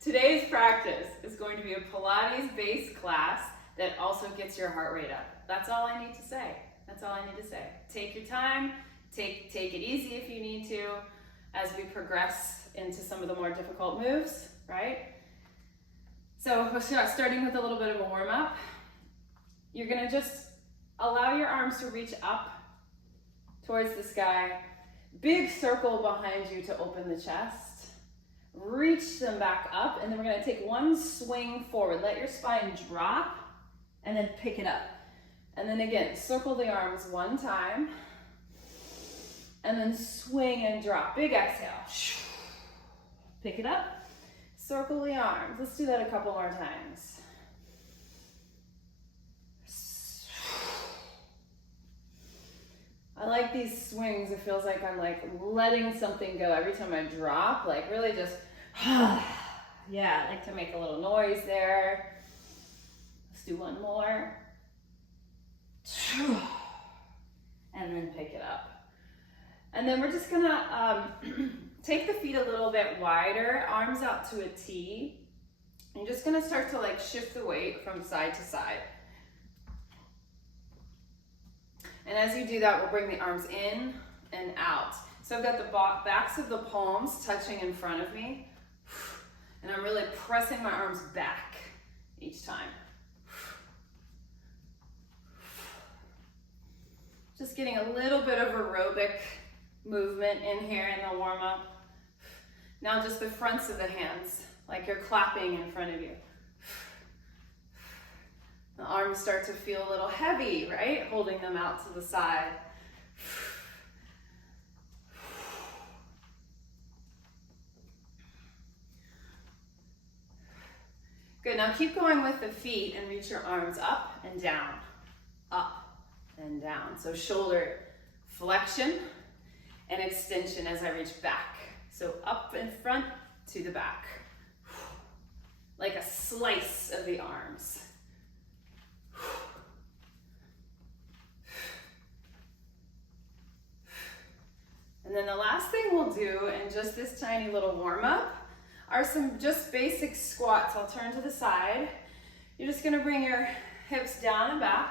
Today's practice is going to be a Pilates-based class that also gets your heart rate up. That's all I need to say. That's all I need to say. Take your time, take it easy if you need to, as we progress into some of the more difficult moves, right? So we're starting with a little bit of a warm-up. You're gonna just allow your arms to reach up towards the sky. Big circle behind you to open the chest. Reach them back up, and then we're gonna take one swing forward. Let your spine drop, and then pick it up. And then again, circle the arms one time, and then swing and drop. Big exhale. Pick it up, circle the arms. Let's do that a couple more times. I like these swings. It feels like I'm like letting something go every time I drop, like really just, yeah, I like to make a little noise there. Let's do one more. And then pick it up. And then we're just gonna take the feet a little bit wider, arms out to a T. You're just gonna start to like shift the weight from side to side. And as you do that, we'll bring the arms in and out. So I've got the backs of the palms touching in front of me. And I'm really pressing my arms back each time. Just getting a little bit of aerobic movement in here in the warm-up. Now just the fronts of the hands, like you're clapping in front of you. The arms start to feel a little heavy, right? Holding them out to the side. Good, now keep going with the feet and reach your arms up and down, up and down. So shoulder flexion and extension as I reach back. So up in front to the back. Like a slice of the arms. And then the last thing we'll do in just this tiny little warm-up are some just basic squats. I'll turn to the side. You're just gonna bring your hips down and back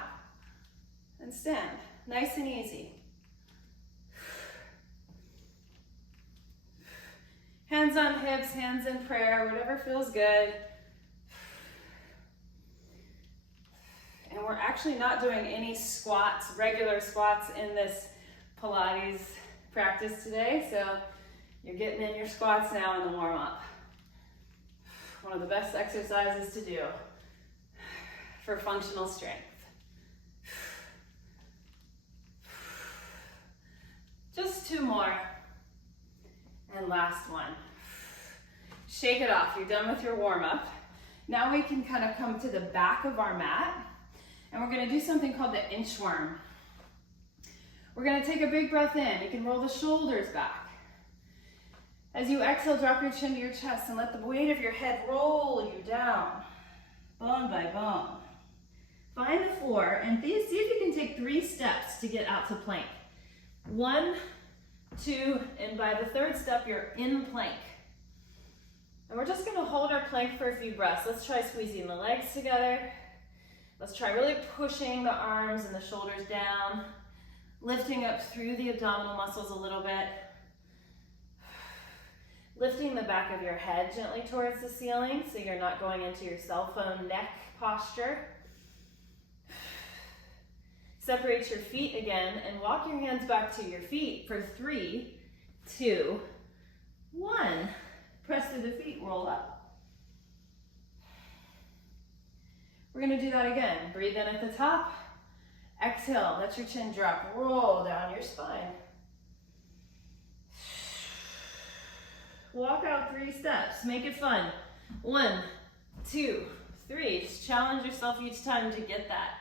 and stand. Nice and easy. Hands on hips, hands in prayer, whatever feels good. And we're actually not doing any squats, regular squats in this Pilates practice today, so you're getting in your squats now in the warm-up. One of the best exercises to do for functional strength. Just two more, and last one. Shake it off, you're done with your warm-up. Now we can kind of come to the back of our mat, and we're gonna do something called the inchworm. We're gonna take a big breath in. You can roll the shoulders back. As you exhale, drop your chin to your chest and let the weight of your head roll you down, bone by bone. Find the floor and see if you can take 3 steps to get out to plank. 1, 2, and by the third step, you're in plank. And we're just gonna hold our plank for a few breaths. Let's try squeezing the legs together. Let's try really pushing the arms and the shoulders down. Lifting up through the abdominal muscles a little bit. Lifting the back of your head gently towards the ceiling so you're not going into your cell phone neck posture. Separate your feet again and walk your hands back to your feet for 3, 2, 1. Press through the feet, roll up. We're gonna do that again. Breathe in at the top. Exhale, let your chin drop, roll down your spine. Walk out 3 steps, make it fun. 1, 2, 3, just challenge yourself each time to get that.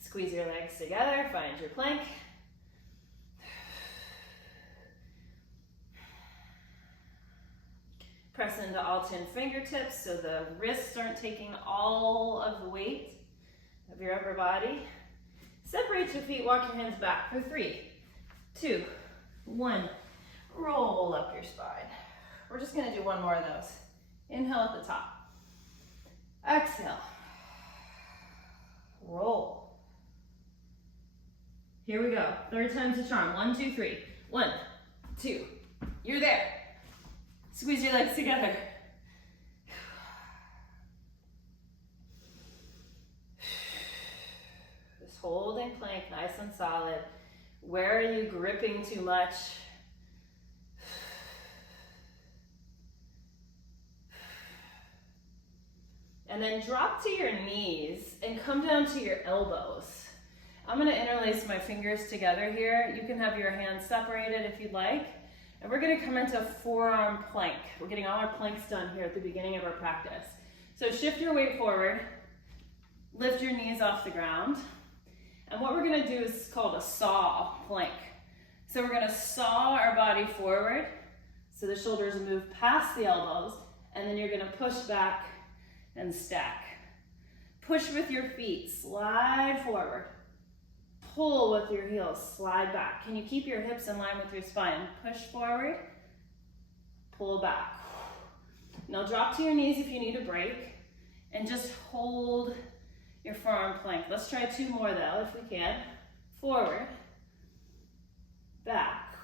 Squeeze your legs together, find your plank. Press into all 10 fingertips so the wrists aren't taking all of the weight of your upper body. Separate your feet, walk your hands back for 3, 2, 1. Roll up your spine. We're just gonna do one more of those. Inhale at the top. Exhale. Roll. Here we go. Third time's the charm. 1, 2, 3. 1, 2. You're there. Squeeze your legs together. Just hold in plank, nice and solid. Where are you gripping too much? And then drop to your knees and come down to your elbows. I'm gonna interlace my fingers together here. You can have your hands separated if you'd like. And we're gonna come into forearm plank. We're getting all our planks done here at the beginning of our practice. So shift your weight forward, lift your knees off the ground. And what we're gonna do is called a saw plank. So we're gonna saw our body forward, so the shoulders move past the elbows, and then you're gonna push back and stack. Push with your feet, slide forward. Pull with your heels, slide back. Can you keep your hips in line with your spine? Push forward, pull back. Now drop to your knees if you need a break, and just hold your forearm plank. Let's try 2 more though, if we can. Forward, back.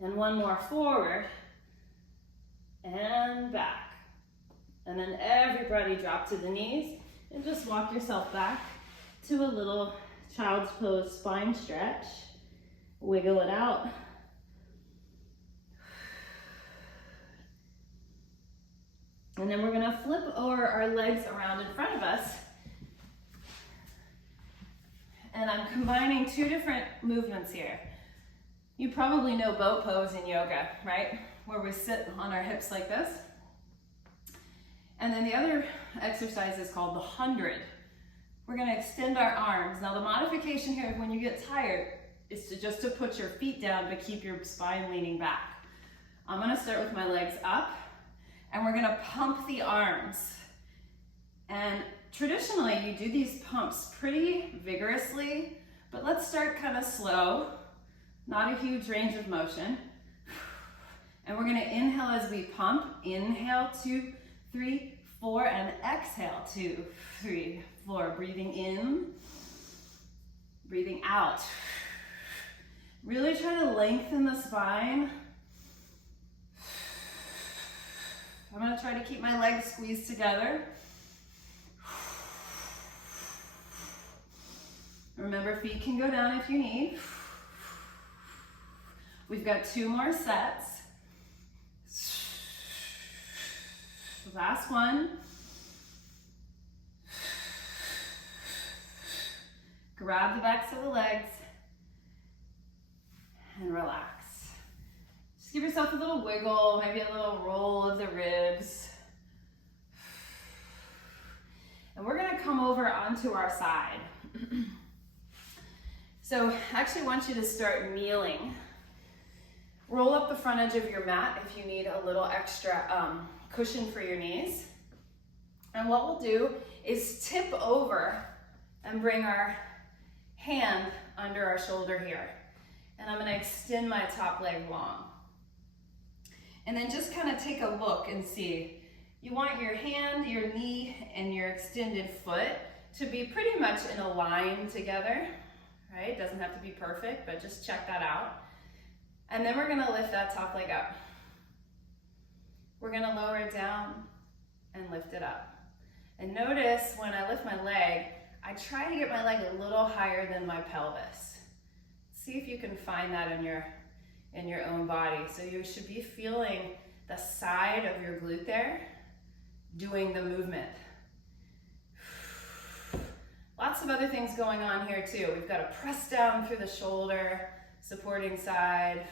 And 1 more, forward, and back. And then everybody drop to the knees and just walk yourself back to a little child's pose spine stretch. Wiggle it out. And then we're gonna flip over our legs around in front of us. And I'm combining 2 different movements here. You probably know boat pose in yoga, right? Where we sit on our hips like this. And then the other exercise is called the 100. We're gonna extend our arms. Now the modification here when you get tired is to put your feet down but keep your spine leaning back. I'm gonna start with my legs up and we're gonna pump the arms. And traditionally you do these pumps pretty vigorously, but let's start kind of slow, not a huge range of motion. And we're gonna inhale as we pump. Inhale, 2, 3, 4, and exhale, 2, 3, 4. Breathing in, breathing out. Really try to lengthen the spine. I'm gonna try to keep my legs squeezed together. Remember, feet can go down if you need. We've got 2 more sets. Last one. Grab the backs of the legs and relax. Just give yourself a little wiggle, maybe a little roll of the ribs. And we're gonna come over onto our side. So I actually want you to start kneeling. Roll up the front edge of your mat if you need a little extra cushion for your knees. And what we'll do is tip over and bring our hand under our shoulder here. And I'm gonna extend my top leg long. And then just kind of take a look and see. You want your hand, your knee, and your extended foot to be pretty much in a line together, right? It doesn't have to be perfect, but just check that out. And then we're gonna lift that top leg up. We're gonna lower it down and lift it up. And notice when I lift my leg, I try to get my leg a little higher than my pelvis. See if you can find that in your own body. So you should be feeling the side of your glute there doing the movement. Lots of other things going on here too. We've got to press down through the shoulder, supporting side.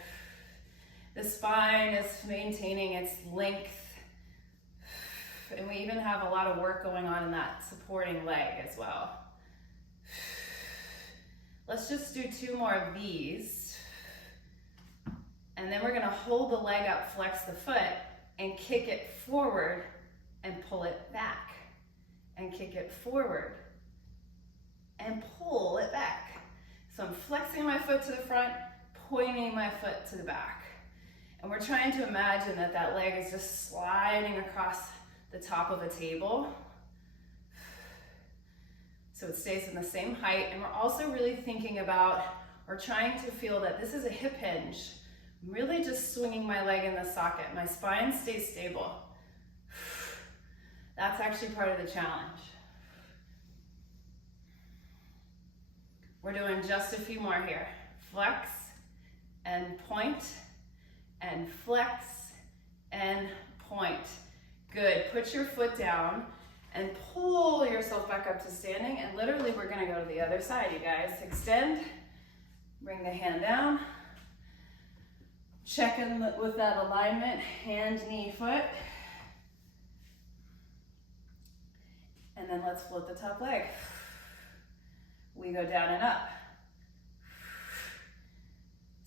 The spine is maintaining its length. And we even have a lot of work going on in that supporting leg as well. Let's just do 2 more of these. And then we're gonna hold the leg up, flex the foot, and kick it forward and pull it back. And kick it forward and pull it back. So I'm flexing my foot to the front, pointing my foot to the back. And we're trying to imagine that that leg is just sliding across the top of a table. So it stays in the same height. And we're also really thinking about, or trying to feel that this is a hip hinge. I'm really just swinging my leg in the socket. My spine stays stable. That's actually part of the challenge. We're doing just a few more here. Flex and point and flex and point. Good. Put your foot down and pull yourself back up to standing. And literally we're gonna go to the other side, you guys. Extend, bring the hand down. Check in with that alignment, hand, knee, foot. And then let's float the top leg. We go down and up.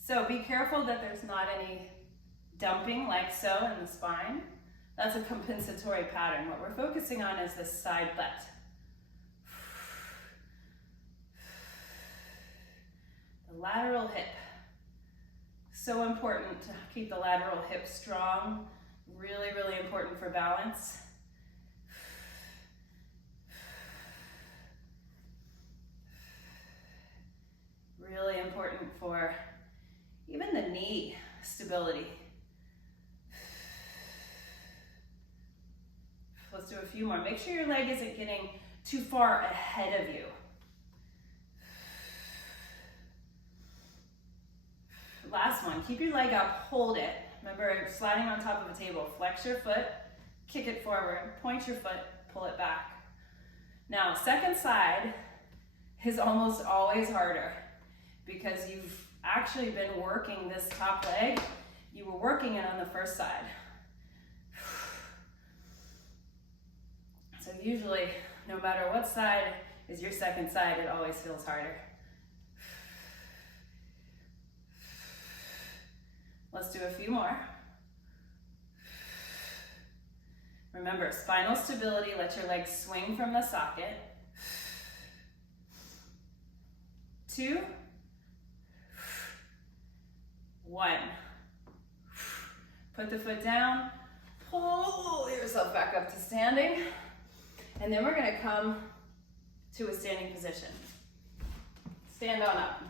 So be careful that there's not any dumping like so in the spine. That's a compensatory pattern. What we're focusing on is this side lift. The lateral hip. So important to keep the lateral hip strong. Really, really important for balance. Really important for even the knee stability. Let's do a few more. Make sure your leg isn't getting too far ahead of you. Last one, keep your leg up, hold it. Remember, sliding on top of a table. Flex your foot, kick it forward, point your foot, pull it back. Now, second side is almost always harder because you've actually been working this top leg. You were working it on the first side. So usually, no matter what side is your second side, it always feels harder. Let's do a few more. Remember, spinal stability, let your legs swing from the socket. 2, 1. Put the foot down, pull yourself back up to standing, and then we're gonna come to a standing position. Stand on up.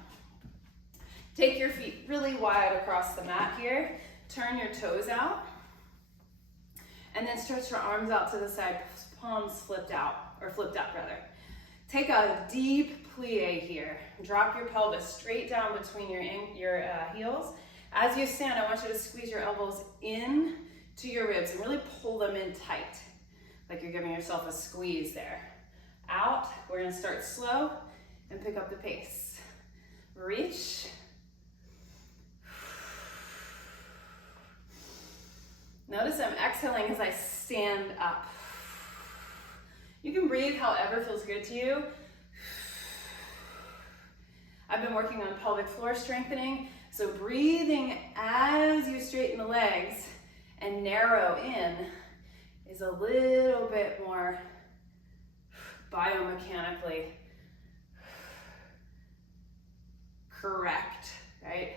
Take your feet really wide across the mat here. Turn your toes out. And then stretch your arms out to the side, palms flipped out, or flipped up rather. Take a deep plie here. Drop your pelvis straight down between your heels. As you stand, I want you to squeeze your elbows in to your ribs and really pull them in tight, like you're giving yourself a squeeze there. Out, we're gonna start slow and pick up the pace. Reach. Notice I'm exhaling as I stand up. You can breathe however feels good to you. I've been working on pelvic floor strengthening, so breathing as you straighten the legs and narrow in is a little bit more biomechanically correct, right?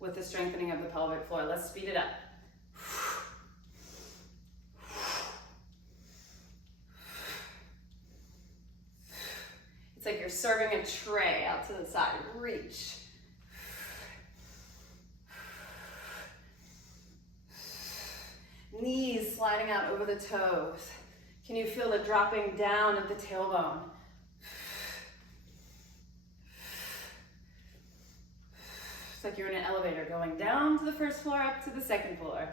With the strengthening of the pelvic floor. Let's speed it up. It's like you're serving a tray out to the side. Reach. Knees sliding out over the toes. Can you feel the dropping down of the tailbone? It's like you're in an elevator going down to the first floor, up to the second floor.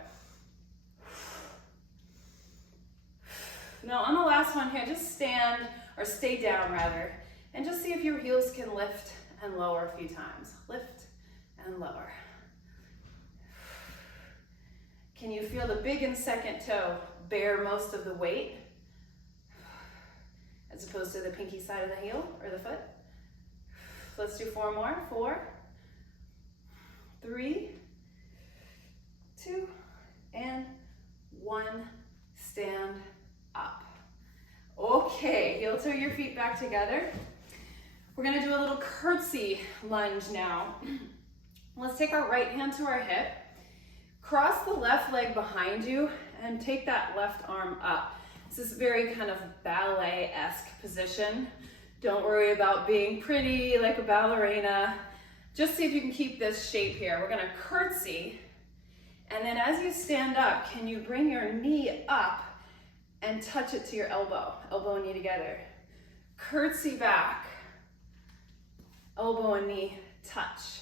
Now on the last one here, just stand, or stay down rather, and just see if your heels can lift and lower a few times. Lift and lower. Can you feel the big and second toe bear most of the weight as opposed to the pinky side of the heel or the foot? Let's do 4 more. 4, 3, 2, and 1. Stand up. Okay, heel toe your feet back together. We're gonna do a little curtsy lunge now. Let's take our right hand to our hip. Cross the left leg behind you and take that left arm up. This is very kind of ballet-esque position. Don't worry about being pretty like a ballerina. Just see if you can keep this shape here. We're gonna curtsy, and then as you stand up, can you bring your knee up and touch it to your elbow? Elbow and knee together. Curtsy back. Elbow and knee touch.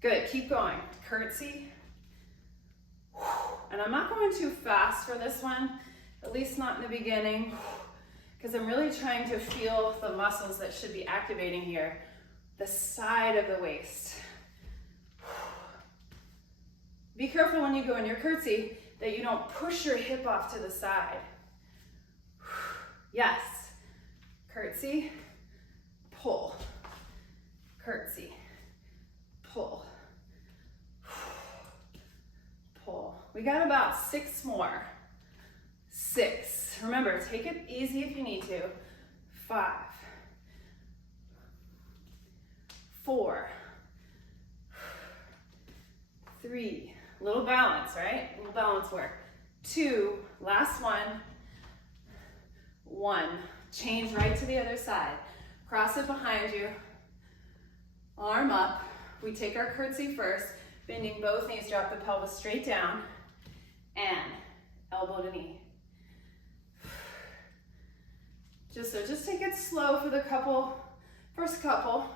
Good, keep going. Curtsy. And I'm not going too fast for this one, at least not in the beginning, because I'm really trying to feel the muscles that should be activating here. The side of the waist. Be careful when you go in your curtsy that you don't push your hip off to the side. Yes. Curtsy, pull. Curtsy, pull. Pull. We got about 6 more. 6. Remember, take it easy if you need to. 5. 4. 3. Little balance, right? Little balance work. 2. Last one. 1. Change right to the other side. Cross it behind you. Arm up. We take our curtsy first. Bending both knees, drop the pelvis straight down, and elbow to knee. Just take it slow for the first couple,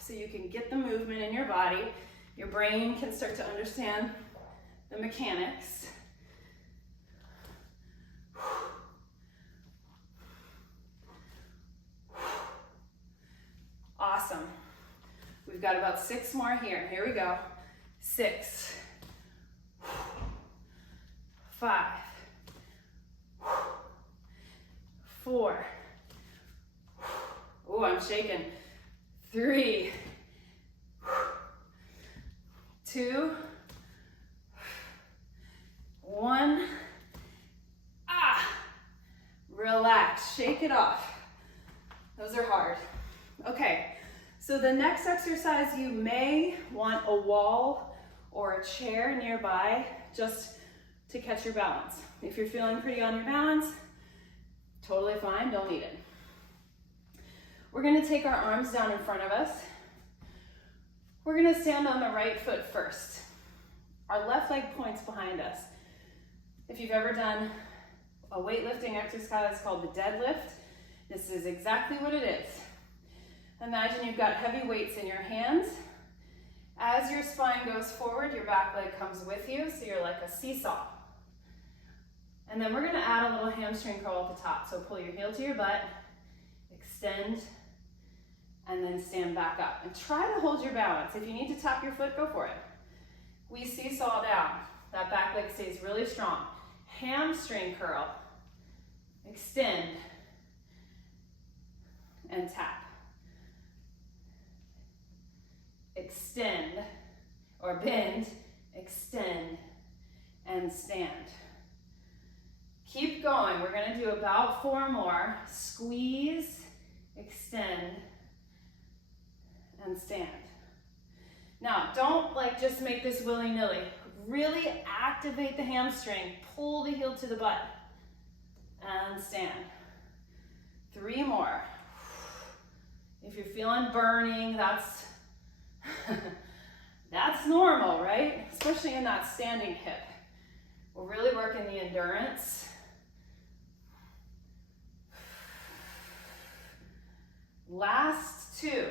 so you can get the movement in your body. Your brain can start to understand the mechanics. Awesome. We've got about 6 more here. Here we go. 6. 5. 4. Oh, I'm shaking. 3. 2. 1. Relax. Shake it off. Those are hard. Okay. So the next exercise, you may want a wall or a chair nearby just to catch your balance. If you're feeling pretty on your balance, totally fine, don't need it. We're gonna take our arms down in front of us. We're gonna stand on the right foot first. Our left leg points behind us. If you've ever done a weightlifting exercise called the deadlift, this is exactly what it is. Imagine you've got heavy weights in your hands. As your spine goes forward, your back leg comes with you, so you're like a seesaw. And then we're gonna add a little hamstring curl at the top. So pull your heel to your butt, extend, and then stand back up. And try to hold your balance. If you need to tap your foot, go for it. We seesaw down. That back leg stays really strong. Hamstring curl, extend, and tap. Extend, or bend, extend, and stand. Keep going. We're going to do about 4 more. Squeeze, extend, and stand. Now, don't just make this willy-nilly. Really activate the hamstring. Pull the heel to the butt, and stand. 3 more. If you're feeling burning, that's normal, right? Especially in that standing hip. We're really working the endurance. Last 2.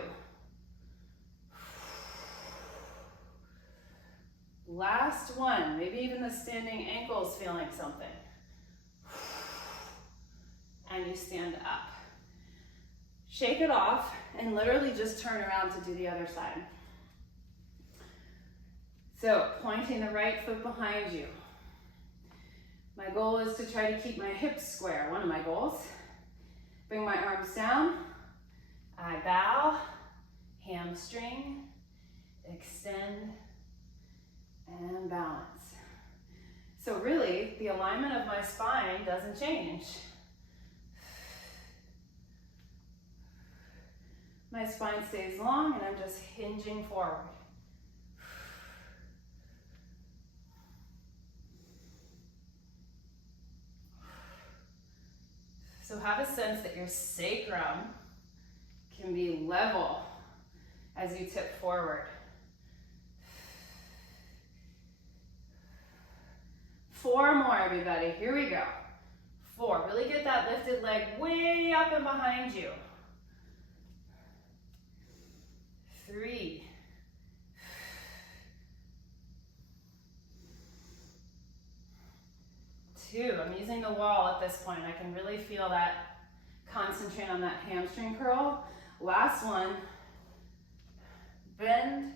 Last 1. Maybe even the standing ankle is feeling something. And you stand up. Shake it off and literally just turn around to do the other side. So, pointing the right foot behind you. My goal is to try to keep my hips square. One of my goals. Bring my arms down. I bow, hamstring, extend, and balance. So really, the alignment of my spine doesn't change. My spine stays long and I'm just hinging forward. So have a sense that your sacrum can be level as you tip forward. 4 more, everybody. Here we go. 4. Really get that lifted leg way up and behind you. 3. 2. I'm using the wall at this point. I can really feel that. Concentrate on that hamstring curl. Last one. Bend,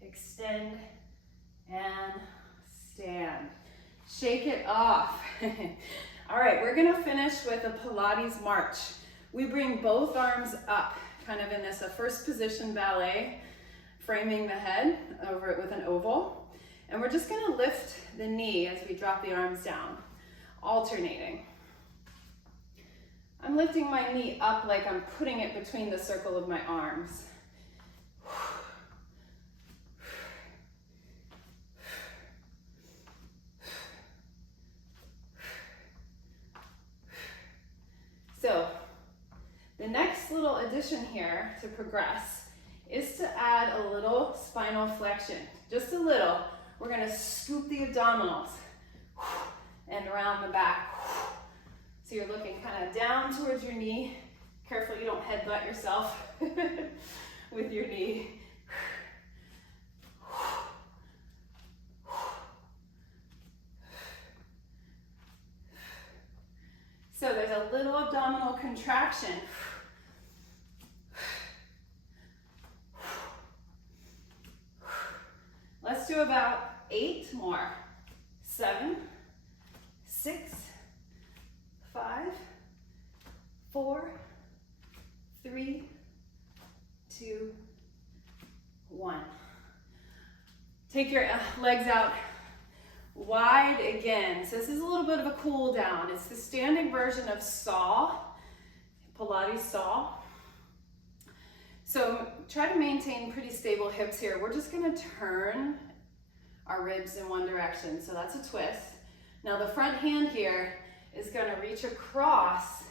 extend, and stand. Shake it off. All right, we're gonna finish with a Pilates march. We bring both arms up, kind of in this a first position ballet, framing the head over it with an oval. And we're just gonna lift the knee as we drop the arms down, alternating. I'm lifting my knee up like I'm putting it between the circle of my arms. So the next little addition here to progress is to add a little spinal flexion, just a little. We're gonna scoop the abdominals and around the back. So you're looking kind of down towards your knee. Careful you don't headbutt yourself with your knee. So there's a little abdominal contraction. Let's do about 8 more. 7, 6, 5, 4, 3, 2, 1. Take your legs out wide again. So this is a little bit of a cool down. It's the standing version of saw, Pilates saw. So try to maintain pretty stable hips here. We're just gonna turn our ribs in one direction. So that's a twist. Now the front hand here is gonna reach across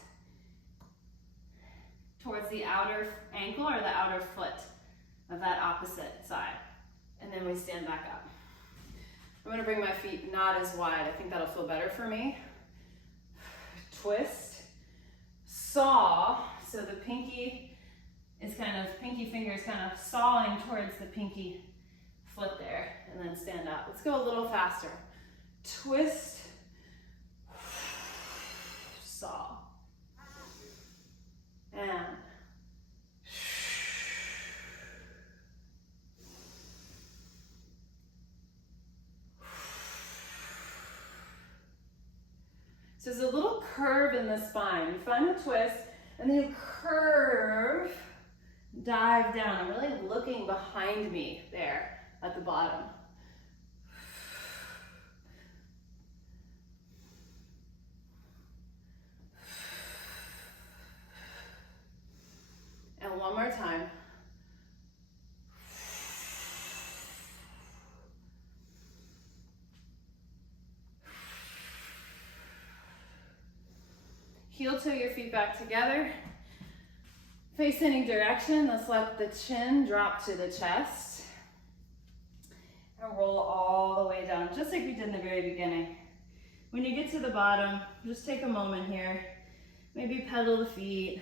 towards the outer ankle or the outer foot of that opposite side. And then we stand back up. I'm gonna bring my feet not as wide. I think that'll feel better for me. Twist, saw. So the pinky finger is kind of sawing towards the pinky foot there, and then stand up. Let's go a little faster. Twist, saw, and so there's a little curve in the spine. You find the twist, and then you curve, dive down. I'm really looking behind me there at the bottom. And one more time. Heel toe your feet back together. Face any direction. Let's let the chin drop to the chest. And roll all the way down, just like we did in the very beginning. When you get to the bottom, just take a moment here. Maybe pedal the feet.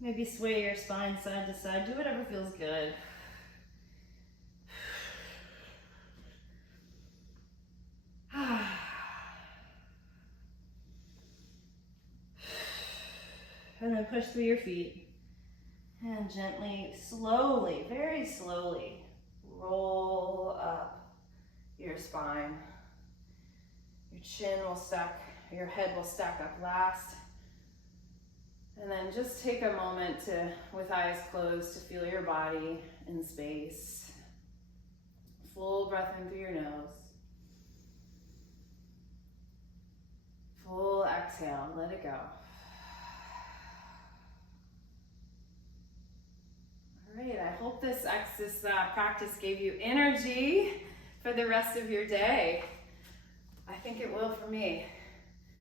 Maybe sway your spine side to side. Do whatever feels good. And then push through your feet. And gently, slowly, very slowly, roll up your spine. Your chin will stack, your head will stack up last. And then just take a moment to, with eyes closed, to feel your body in space. Full breath in through your nose. Full exhale, let it go. hope this practice gave you energy for the rest of your day. I think it will for me.